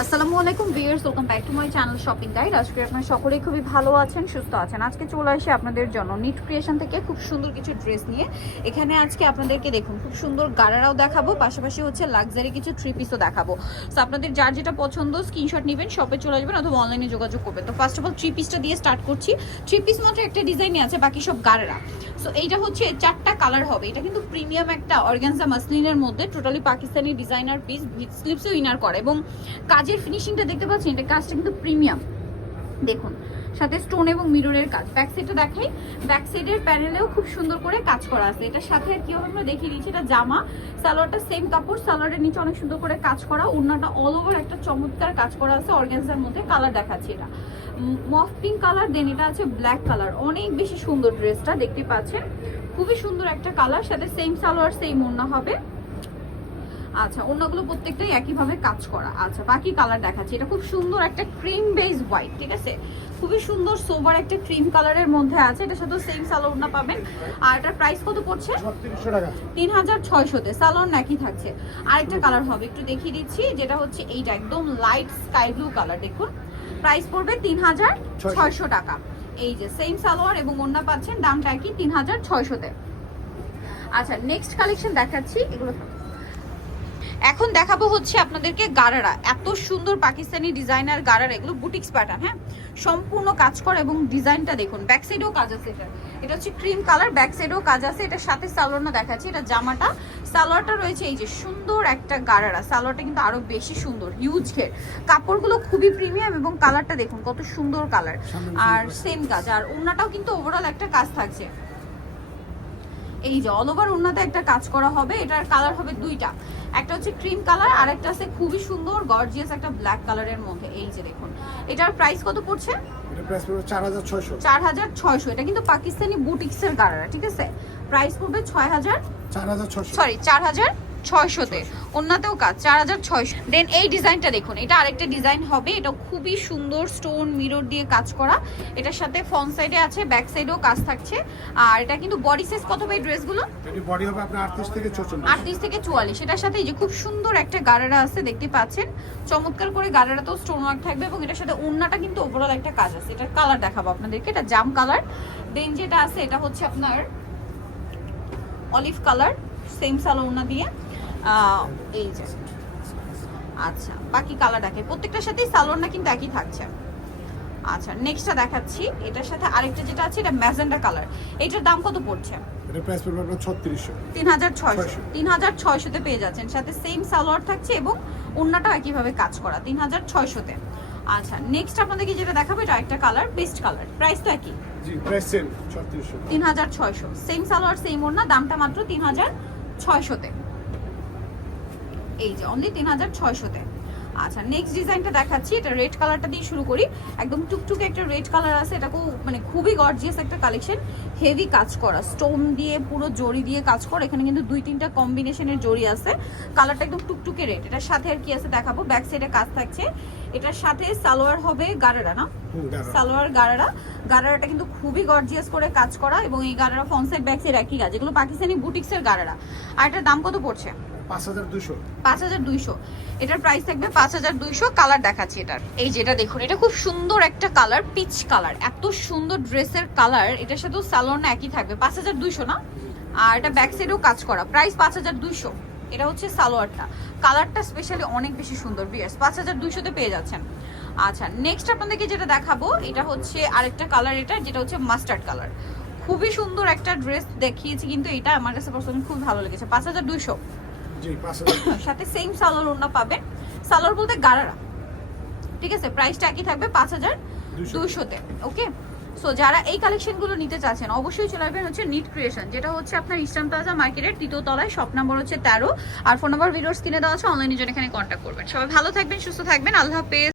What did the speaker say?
আসসালামু আলাইকুম viewers, welcome back to my channel shopping guide. আজকে আপনারা সকলেই খুবই ভালো আছেন, সুস্থ আছেন। আজকে চলে আসি আপনাদের জন্য নিট ক্রিয়েশন থেকে খুব সুন্দর কিছু ড্রেস নিয়ে। এখানে আজকে আপনাদেরকে দেখুন খুব সুন্দর গারারাও দেখাবো, পাশাপাশি হচ্ছে লাক্সারি কিছু থ্রি পিসও দেখাবো। সো আপনাদের যার যেটা পছন্দ স্ক্রিনশট নেবেন, শপে চলে আসবেন অথবা অনলাইনে যোগাযোগ করবেন। তো ফার্স্ট অফ অল থ্রি পিসটা দিয়ে স্টার্ট করছি। থ্রি পিস মাত্র একটা ডিজাইনই আছে, বাকি সব গারারা। সো এইটা হচ্ছে 4টা কালার হবে। এটা কিন্তু প্রিমিয়াম একটা অর্গানজা মাসলিনের মধ্যে টোটালি পাকিস্তানি ডিজাইনার পিস, স্লিপসও ইনার করে এবং কাজের ফিনিশিংটা দেখতে পাচ্ছেন, এটা কাজটা কিন্তু প্রিমিয়াম। দেখুন সাথে স্টোন এবং মিররের কাজ। ব্যাক সাইডটা দেখাই, ব্যাক সাইডের প্যানেলেও খুব সুন্দর করে কাজ করা আছে। এটার সাথে আর কি হবে আমরা দেখিয়ে দিচ্ছি, এটা জামা, সালোয়ারটা সেম কাপড়, সালোয়ারের নিচে অনেক সুন্দর করে কাজ করা, ওড়নাটা অল ওভার একটা চমৎকার কাজ করা আছে অর্গানজার মধ্যে। কালার দেখাচ্ছি, এটা মফ পিঙ্ক কালার, দেন এটা আছে ব্ল্যাক কালার। অনেক বেশি সুন্দর ড্রেসটা দেখতে পাচ্ছেন, খুবই সুন্দর একটা কালার, সাথে সেম সালোয়ার সেম ওড়না হবে। আচ্ছা, ওড়নাগুলো প্রত্যেকটাই একইভাবে কাজ করা। আচ্ছা, বাকি কালার দেখাচ্ছি। এটা খুব সুন্দর একটা ক্রিম বেজ হোয়াইট, ঠিক আছে, খুবই সুন্দর সোবার একটা ক্রিম কালারের মধ্যে আছে। এটার সাথে সেম সালোয়ার ওড়না পাবেন। আর এটার প্রাইস কত পড়ছে? 3600-তে। সালোয়ার নাকি থাকছে। আরেকটা কালার হবে, একটু দেখিয়ে দিচ্ছি, যেটা হচ্ছে এইটা একদম লাইট স্কাই ব্লু কালার। দেখুন প্রাইস পড়বে 3600 টাকা। এই যে সেম সালোয়ার এবং ওড়না পাচ্ছেন, দামটা কি 3600-তে। আচ্ছা, নেক্সট কালেকশন দেখাচ্ছি। এগুলো এখন দেখাবো হচ্ছে আপনাদেরকে গারারা। এত সুন্দর পাকিস্তানি ডিজাইনার গারারা, এগুলো বুটিক্স প্যাটার্ন, হ্যাঁ, সম্পূর্ণ কাজ করা এবং ডিজাইনটা দেখুন। ব্যাক সাইডেও কাজ আছে, এটা হচ্ছে ক্রিম কালার, ব্যাক সাইডেও কাজ আছে। এটার সাথে সালোয়ারটা দেখাচ্ছি, এটা জামাটা, সালোয়ারটা রয়েছে এই যে সুন্দর একটা গারারা। সালোয়ারটা কিন্তু আরো বেশি সুন্দর, হিউজ ঘের, কাপড়গুলো খুবই প্রিমিয়াম এবং কালারটা দেখুন কত সুন্দর কালার। আর সেম কাজ, আর ওড়নাটাও কিন্তু ওভারঅল একটা কাজ থাকছে। এই যে অল ওভার ওড়নাতে একটা কাজ করা হবে। এটার কালার হবে দুইটা, একটা হচ্ছে ক্রিম কালার আর একটা আছে খুবই সুন্দর গর্জিয়াস একটা ব্ল্যাক কালারের মধ্যে। এই যে দেখুন, এটার প্রাইস কত পড়ছে? এটা প্রাইস পড়বে 4600। 4600। এটা কিন্তু পাকিস্তানি বুটিক্সের গারারা, ঠিক আছে। প্রাইস পড়বে 4600 সরি 4600-তে। ওন্নাতেও কাজ 4600। দেন এই ডিজাইনটা দেখুন, এটা আরেকটা ডিজাইন হবে। এটা খুবই সুন্দর স্টোন মিরর দিয়ে কাজ করা। এটার সাথে ফ্রন্ট সাইডে আছে, ব্যাক সাইডেও কাজ থাকছে। আর এটা কিন্তু বডি সাইজ কত ভাই ড্রেসগুলো? এটি বডি হবে আপনার 38 থেকে 44। 38 থেকে 44। এটার সাথে এই যে খুব সুন্দর একটা গারারা আছে, দেখতে পাচ্ছেন, চমৎকার করে গারারাতেও স্টোন ওয়ার্ক থাকবে এবং এটার সাথে ওন্নাটা কিন্তু ওভারঅল একটা কাজ আছে। এটার কালার দেখাবো আপনাদেরকে, এটা জাম কালার। দেন যেটা আছে এটা হচ্ছে আপনার অলিভ কালার, সেম সালোয়ার ওড়না দিয়ে। এই যে আচ্ছা, বাকি কালার দেখে প্রত্যেকটার সাথেই সালোয়ারটা কিন্তু একই থাকছে। আচ্ছা, নেক্সটটা দেখাচ্ছি। এটার সাথে আরেকটা যেটা আছে, এটা ম্যাজেন্ডা কালার। এটার দাম কত পড়ছে? এটা প্রাইস পড়বে আপনার 3600। 3600-তে পেয়ে যাচ্ছেন, সাথে সেম সালোয়ার থাকছে এবং ওড়নাটাও একইভাবে কাজ করা 3600-তে। আচ্ছা, নেক্সট আপনাদেরকে যেটা দেখাবো, এটা একটা কালার, পেস্ট কালার। প্রাইস তো একই, জি price same 3600। 3600, same salwar same ওড়না, দামটা মাত্র 3600-তে। এই যে অনলি 3600-তে। আচ্ছা, নেক্সট ডিজাইনটা দেখাচ্ছি। এটা রেড কালারটা দিয়ে শুরু করি। একদম টুকটুকে একটা রেড কালার আছে, এটা মানে খুবই গর্জিয়াস একটা কালেকশন, হেভি কাজ করা, স্টোন দিয়ে পুরো জড়ি দিয়ে কাজ করা। এখানে কিন্তু 2-3টা কম্বিনেশনের জড়ি আছে। কালারটা একদম টুকটুকে রেড। এটার সাথে আর কি আছে দেখাবো, ব্যাক সাইডে কাজ থাকছে। এটার সাথে সালোয়ার হবে গারারা, না সালোয়ার গারারা। গারারাটা কিন্তু খুবই গর্জিয়াস করে কাজ করা এবং এই gharara front side back side একই কাজ। এগুলো পাকিস্তানি বুটিক্সের গারারা। আর এটার দাম কত পড়ছে? 5200। 5200। এটার প্রাইস থাকবে 5200। কালার দেখাচ্ছি এটার, এই যেটা দেখুন, এটা খুব সুন্দর একটা কালার, পিচ কালার। এত সুন্দর ড্রেসের কালার, এটার সাথেও সালোয়ার না একই থাকবে। 5200 না? আর এটা ব্যাক সাইডেও কাজ করা, প্রাইস 5200। এটা হচ্ছে সালোয়ারটা, কালারটা স্পেশালি অনেক বেশি সুন্দর। বিয়ার্স 5200-তে পেয়ে যাচ্ছেন। আচ্ছা, নেক্সট আপনাদেরকে যেটা দেখাবো, এটা হচ্ছে আরেকটা কালার, এটা যেটা হচ্ছে মাস্টার্ড কালার। খুবই সুন্দর একটা ড্রেস দেখিয়েছি, কিন্তু এটা আমার কাছে পার্সোনালি খুব ভালো লেগেছে। 5200, জি 5000। সাথে সেম সালোয়ার ওড়না পাবেন। সালোয়ার বলতে গারারা, ঠিক আছে। প্রাইসটা একই থাকবে 5200-তে। ওকে, সো যারা এই কালেকশনগুলো নিতে চাচ্ছেন অবশ্যই চলে আসবেন হচ্ছে নিট ক্রিয়েশন, যেটা হচ্ছে আপনার ইস্টার্ন প্লাজা মার্কেটের 3য় তলায়, শপ নাম্বার হচ্ছে 13। আর ফোন নাম্বার ভিডিওর স্ক্রিনে দেওয়া আছে, অনলাইনে জন্য এখানে কন্ট্যাক্ট করবেন। সবাই ভালো থাকবেন, সুস্থ থাকবেন, আল্লাহ হাফেজ।